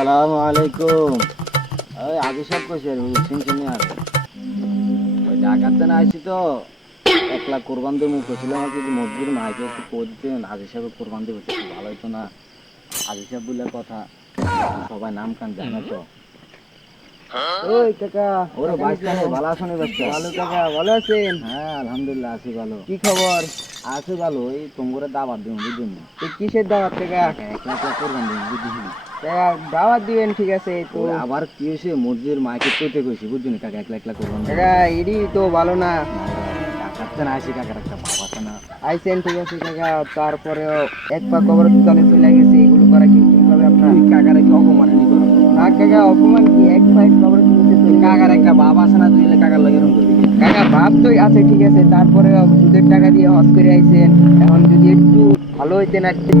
আসসালামু আলাইকুম। ওই আগে সব কইছে শুনছিনি আর ওই ঢাকাতে না আইছি তো 1 লাখ কোরবান দিয়ে মুখ ছিল আমার যদি মসজিদের মাইকে একটু কই দিতেন আজ হিসাবে কোরবান দেবে একটু ভালো হতো না। আজ হিসাব বলে কথা সবাই নাম কান জানে তো। ওই কাকা, ওরে বাইস্তা রে ভালো আছো নি বাইস্তা? ভালো কাকা, ভালো আছেন? হ্যাঁ আলহামদুলিল্লাহ আছি ভালো। কি খবর? আছি ভালো, ওই তোমরা দাওয়াত দিন বুঝুন না। এই কিসের দাওয়াত কাকা? 1 লাখ কোরবান দিন বুঝুন না। কাকা দাওয়াত দিবেন, ঠিক আছে তো। ওই আবার কি হয়েছে মসজিদের মাইকে কইতে কইছি বুঝুন কাকা 1 লাখ কোরবান দিন। কাকা এডি তো ভালো না। ঢাকাতে না আইছি কাকার একটা বাবা আছে না। আইসেন ঠিক আছে কাকা, তারপরেও এক পা কবরের তলে চলে গেছে, এগুলো করা কি ঠিক হবে আপনার? তুই কাকারে কি অপমানই করো? না কাকা, অপমান কি? এক পা কবরের তলে চলে কাকার একটা বাবা আছে না, তুই এলে কাকার লাগে এরকম করবি? কাকা ভাব তো আছে ঠিক আছে, তারপরেও সুদের টাকা দিয়ে হজ করে আইছেন, এখন যদি একটু ভালো হইতেন আর কি।